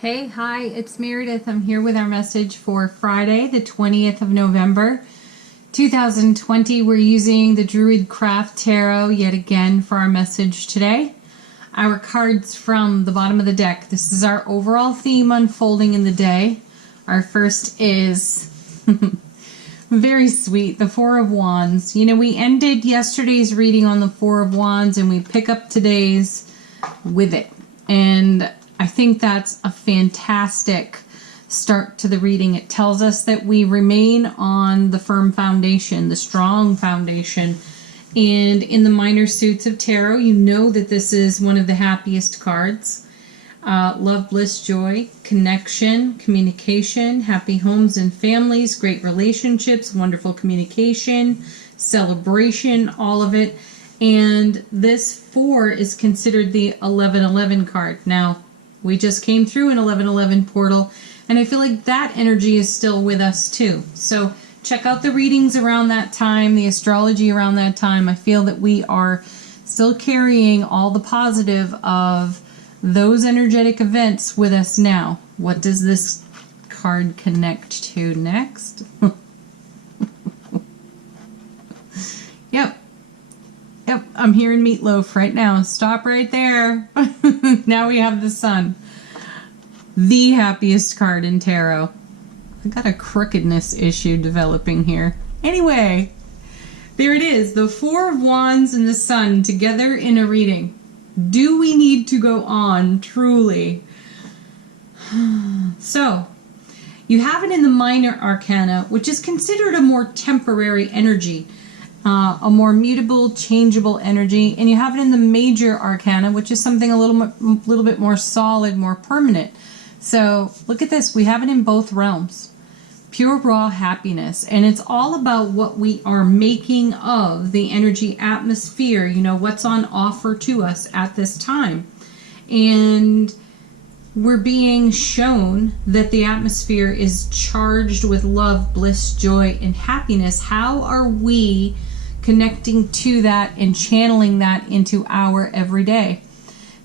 Hey, hi, it's Meredith. I'm here with our message for Friday, the 20th of November, 2020. We're using the Druid Craft Tarot yet again for our message today. Our cards from the bottom of the deck. This is our overall theme unfolding in the day. Our first is very sweet, the Four of Wands. You know, we ended yesterday's reading on the Four of Wands and we pick up today's with it. And I think that's a fantastic start to the reading. It tells us that we remain on the firm foundation, the strong foundation. And in the minor suits of tarot, you know that this is one of the happiest cards. Love, bliss, joy, connection, communication, happy homes and families, great relationships, wonderful communication, celebration, all of it. And this 4 is considered the 1111 card. Now, we just came through an 1111 portal, and I feel like that energy is still with us too. So check out the readings around that time, the astrology around that time. I feel that we are still carrying all the positive of those energetic events with us now. What does this card connect to next? Yep, I'm hearing meatloaf right now. Stop right there. Now we have the Sun. The happiest card in tarot. I got a crookedness issue developing here. Anyway, there it is. The Four of Wands and the Sun together in a reading. Do we need to go on, truly? So, you have it in the minor arcana, which is considered a more temporary energy. A more mutable, changeable energy, and you have it in the major arcana, which is something a little bit more solid, more permanent. So look at this, we have it in both realms. Pure raw happiness, and it's all about what we are making of the energy atmosphere, you know, what's on offer to us at this time. And we're being shown that the atmosphere is charged with love, bliss, joy, and happiness. How are we connecting to that and channeling that into our everyday?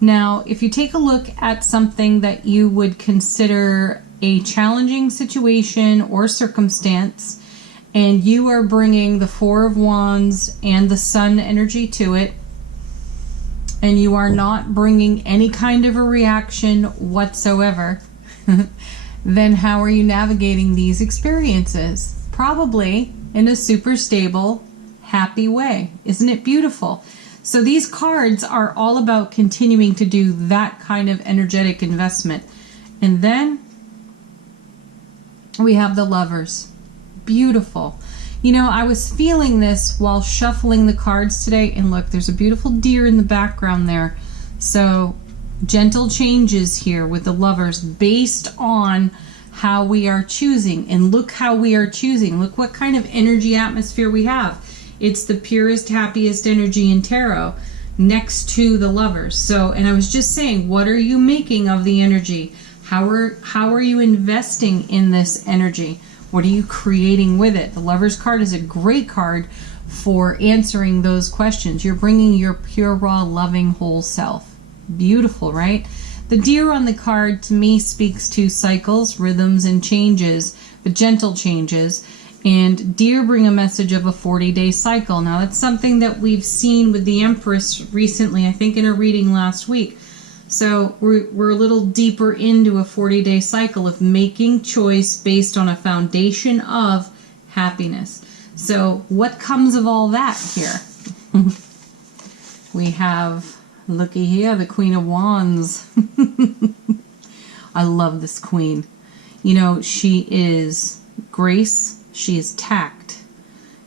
Now, if you take a look at something that you would consider a challenging situation or circumstance, and you are bringing the Four of Wands and the Sun energy to it, and you are not bringing any kind of a reaction whatsoever, then how are you navigating these experiences? Probably in a super stable, happy way. Isn't it beautiful? So these cards are all about continuing to do that kind of energetic investment. And then we have the Lovers. Beautiful. You know, I was feeling this while shuffling the cards today, and look, there's a beautiful deer in the background there. So gentle changes here with the Lovers based on how we are choosing. And look how we are choosing. Look what kind of energy atmosphere we have. It's the purest, happiest energy in tarot next to the Lovers. So, and I was just saying, what are you making of the energy? How are you investing in this energy? What are you creating with it? The Lovers card is a great card for answering those questions. You're bringing your pure, raw, loving, whole self. Beautiful, right? The deer on the card to me speaks to cycles, rhythms, and changes, but gentle changes. And deer bring a message of a 40-day cycle. Now, that's something that we've seen with the Empress recently, I think in a reading last week. So we're a little deeper into a 40-day cycle of making choice based on a foundation of happiness. So what comes of all that here? We have, looky here, the Queen of Wands. I love this queen. You know, she is grace. She is tact.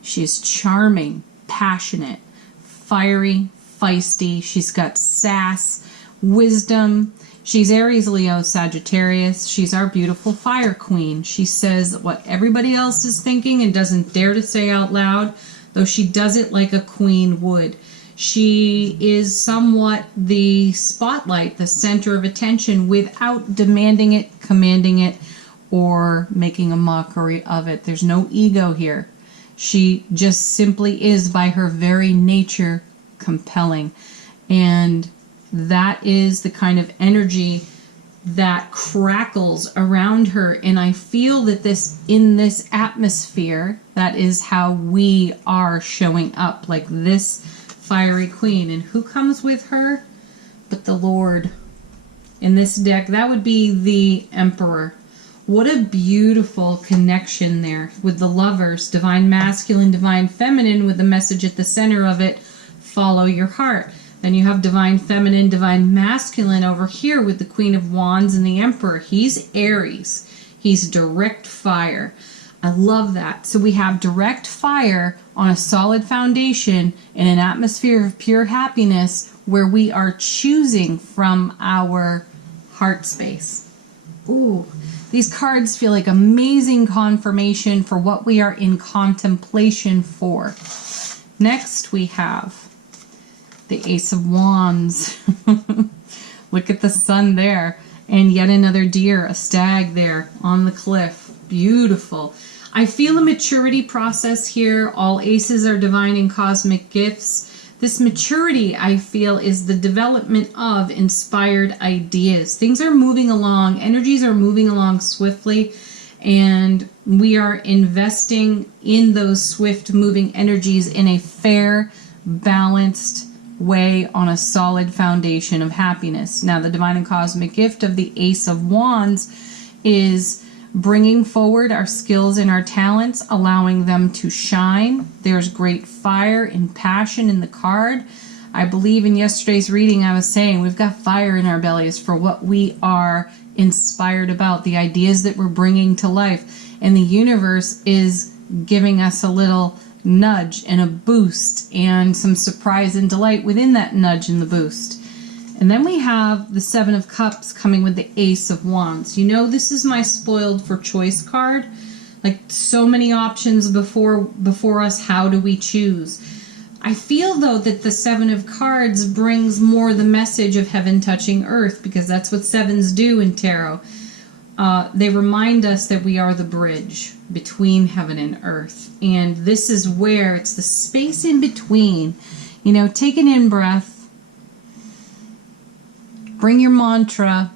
She is charming, passionate, fiery, feisty. She's got sass, wisdom. She's Aries, Leo, Sagittarius. She's our beautiful fire queen. She says what everybody else is thinking and doesn't dare to say out loud, though she does it like a queen would. She is somewhat the spotlight, the center of attention, without demanding it, commanding it, or making a mockery of it. There's no ego here. She just simply is, by her very nature, compelling. And that is the kind of energy that crackles around her, and I feel that in this atmosphere, that is how we are showing up, like this fiery queen. And who comes with her but the Lord? In this deck, that would be the Emperor. What a beautiful connection there with the Lovers, divine masculine, divine feminine, with the message at the center of it, follow your heart. Then you have divine feminine, divine masculine over here with the Queen of Wands and the Emperor. He's Aries. He's direct fire. I love that. So we have direct fire on a solid foundation in an atmosphere of pure happiness where we are choosing from our heart space. Ooh, these cards feel like amazing confirmation for what we are in contemplation for. Next we have the Ace of Wands. Look at the sun there. And yet another deer, a stag there on the cliff. Beautiful. I feel a maturity process here. All aces are divine and cosmic gifts. This maturity, I feel, is the development of inspired ideas. Things are moving along. Energies are moving along swiftly. And we are investing in those swift moving energies in a fair, balanced way on a solid foundation of happiness. Now, the divine and cosmic gift of the Ace of Wands is bringing forward our skills and our talents, allowing them to shine. There's great fire and passion in the card. I believe in yesterday's reading I was saying we've got fire in our bellies for what we are inspired about, the ideas that we're bringing to life. And the universe is giving us a little nudge and a boost and some surprise and delight within that nudge and the boost. And then we have the Seven of Cups coming with the Ace of Wands. You know, this is my spoiled for choice card. Like so many options before us, how do we choose? I feel though that the Seven of Cards brings more the message of heaven touching earth, because that's what sevens do in tarot. They remind us that we are the bridge between heaven and earth. And this is where it's the space in between. You know, take an in-breath. Bring your mantra,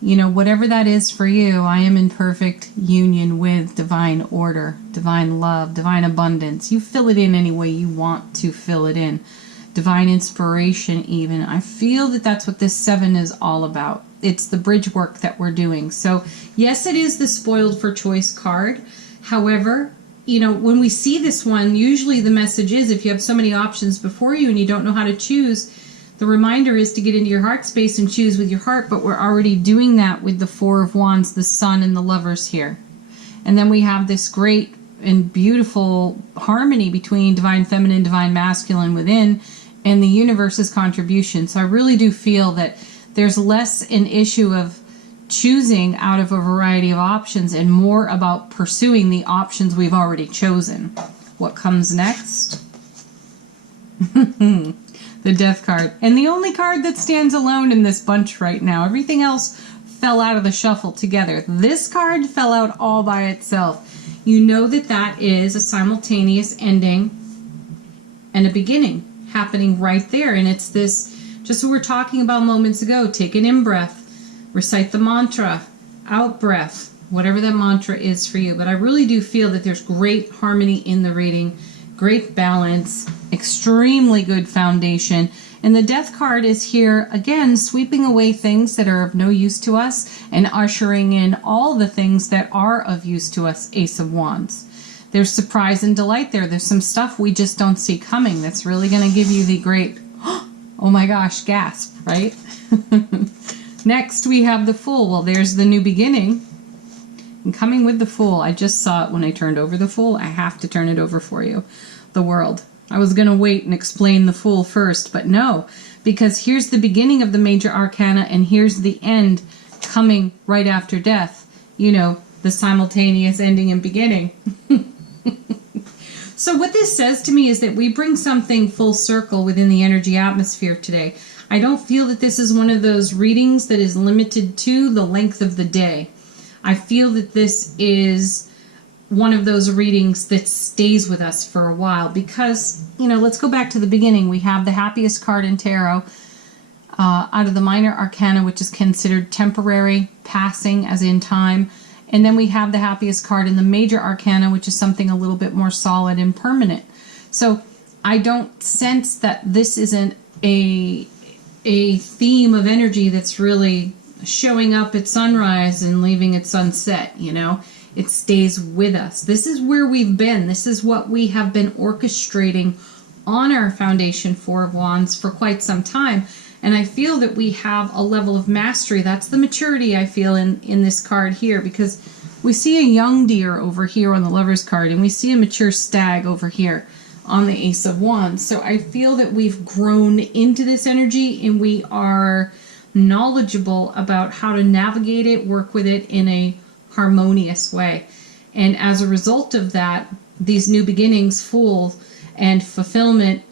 you know, whatever that is for you. I am in perfect union with divine order, divine love, divine abundance. You fill it in any way you want to fill it in. Divine inspiration even. I feel that that's what this seven is all about. It's the bridge work that we're doing. So yes, it is the spoiled for choice card. However, you know, when we see this one, usually the message is if you have so many options before you and you don't know how to choose, the reminder is to get into your heart space and choose with your heart, but we're already doing that with the Four of Wands, the Sun, and the Lovers here. And then we have this great and beautiful harmony between divine feminine, divine masculine within, and the universe's contribution. So I really do feel that there's less an issue of choosing out of a variety of options and more about pursuing the options we've already chosen. What comes next? The Death card. And the only card that stands alone in this bunch right now. Everything else fell out of the shuffle together. This card fell out all by itself. You know that that is a simultaneous ending and a beginning happening right there. And it's this, just what we were talking about moments ago. Take an in-breath. Recite the mantra. Out-breath. Whatever that mantra is for you. But I really do feel that there's great harmony in the reading. Great balance, extremely good foundation. And the Death card is here, again, sweeping away things that are of no use to us and ushering in all the things that are of use to us, Ace of Wands. There's surprise and delight there. There's some stuff we just don't see coming that's really going to give you the great, oh my gosh, gasp, right? Next, we have the Fool. Well, there's the new beginning. And coming with the Fool, I just saw it when I turned over the Fool. I have to turn it over for you. The World. I was going to wait and explain the Fool first, but no, because here's the beginning of the major arcana and here's the end coming right after death. You know, the simultaneous ending and beginning. So what this says to me is that we bring something full circle within the energy atmosphere today. I don't feel that this is one of those readings that is limited to the length of the day. I feel that this is one of those readings that stays with us for a while because, you know, let's go back to the beginning. We have the happiest card in tarot, out of the minor arcana, which is considered temporary, passing as in time. And then we have the happiest card in the major arcana, which is something a little bit more solid and permanent. So I don't sense that this isn't a theme of energy that's really showing up at sunrise and leaving at sunset, you know. It stays with us. This is where we've been. This is what we have been orchestrating on our Foundation Four of Wands for quite some time. And I feel that we have a level of mastery. That's the maturity I feel in this card here, because we see a young deer over here on the Lover's card, and we see a mature stag over here on the Ace of Wands. So I feel that we've grown into this energy, and we are knowledgeable about how to navigate it, work with it in a harmonious way. And as a result of that, these new beginnings, Fool and fulfillment,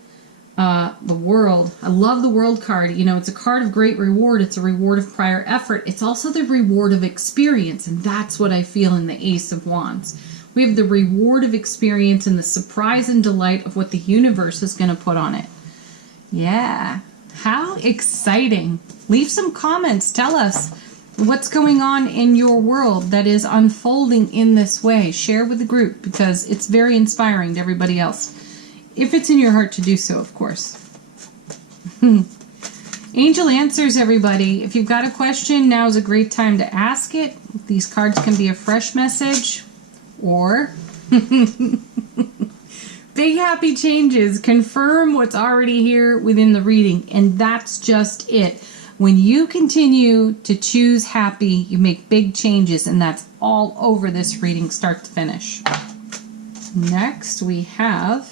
the World. I love the World card. You know, it's a card of great reward. It's a reward of prior effort. It's also the reward of experience, and that's what I feel in the Ace of Wands. We have the reward of experience and the surprise and delight of what the universe is going to put on it. Yeah, how exciting. Leave some comments. Tell us what's going on in your world that is unfolding in this way. Share with the group, because it's very inspiring to everybody else. If it's in your heart to do so, of course. Angel answers, everybody. If you've got a question, now is a great time to ask it. These cards can be a fresh message, or big happy changes. Confirm what's already here within the reading. And that's just it. When you continue to choose happy, you make big changes, and that's all over this reading, start to finish. Next, we have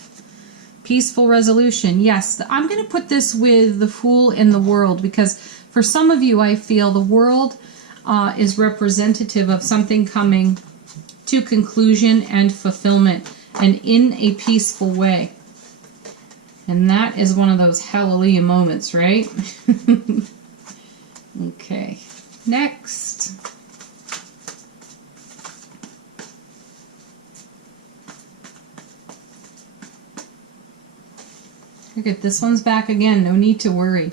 peaceful resolution. Yes, I'm going to put this with the Fool and the World, because for some of you, I feel the World is representative of something coming to conclusion and fulfillment, and in a peaceful way. And that is one of those hallelujah moments, right? Okay, next. Okay, this one's back again. No need to worry.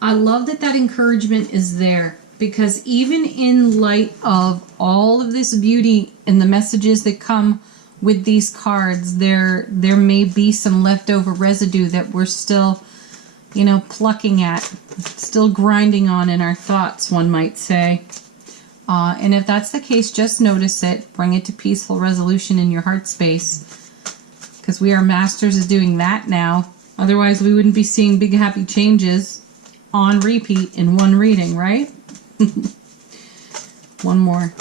I love that that encouragement is there, because even in light of all of this beauty and the messages that come with these cards, there may be some leftover residue that we're still, you know, plucking at, still grinding on in our thoughts, one might say. And if that's the case, just notice it. Bring it to peaceful resolution in your heart space, because we are masters of doing that now. Otherwise, we wouldn't be seeing big happy changes on repeat in one reading, right? One more.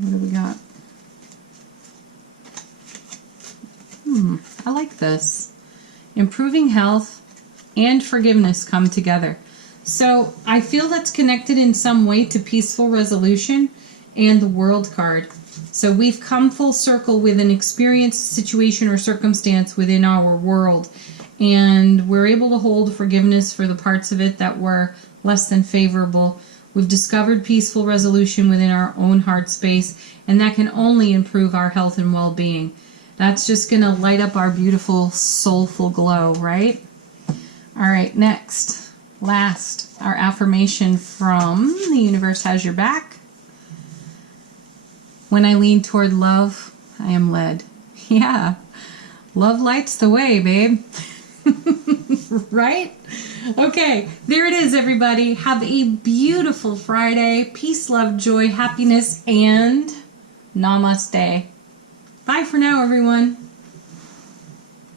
What do we got? I like this. Improving health and forgiveness come together. So I feel that's connected in some way to peaceful resolution and the World card. So we've come full circle with an experience, situation, or circumstance within our world, and we're able to hold forgiveness for the parts of it that were less than favorable. We've discovered peaceful resolution within our own heart space, and that can only improve our health and well-being. That's just going to light up our beautiful, soulful glow, right? All right, next, last, our affirmation from the universe has your back. When I lean toward love, I am led. Yeah, love lights the way, babe. Right? Okay, there it is, everybody. Have a beautiful Friday. Peace, love, joy, happiness, and namaste. Bye for now, everyone.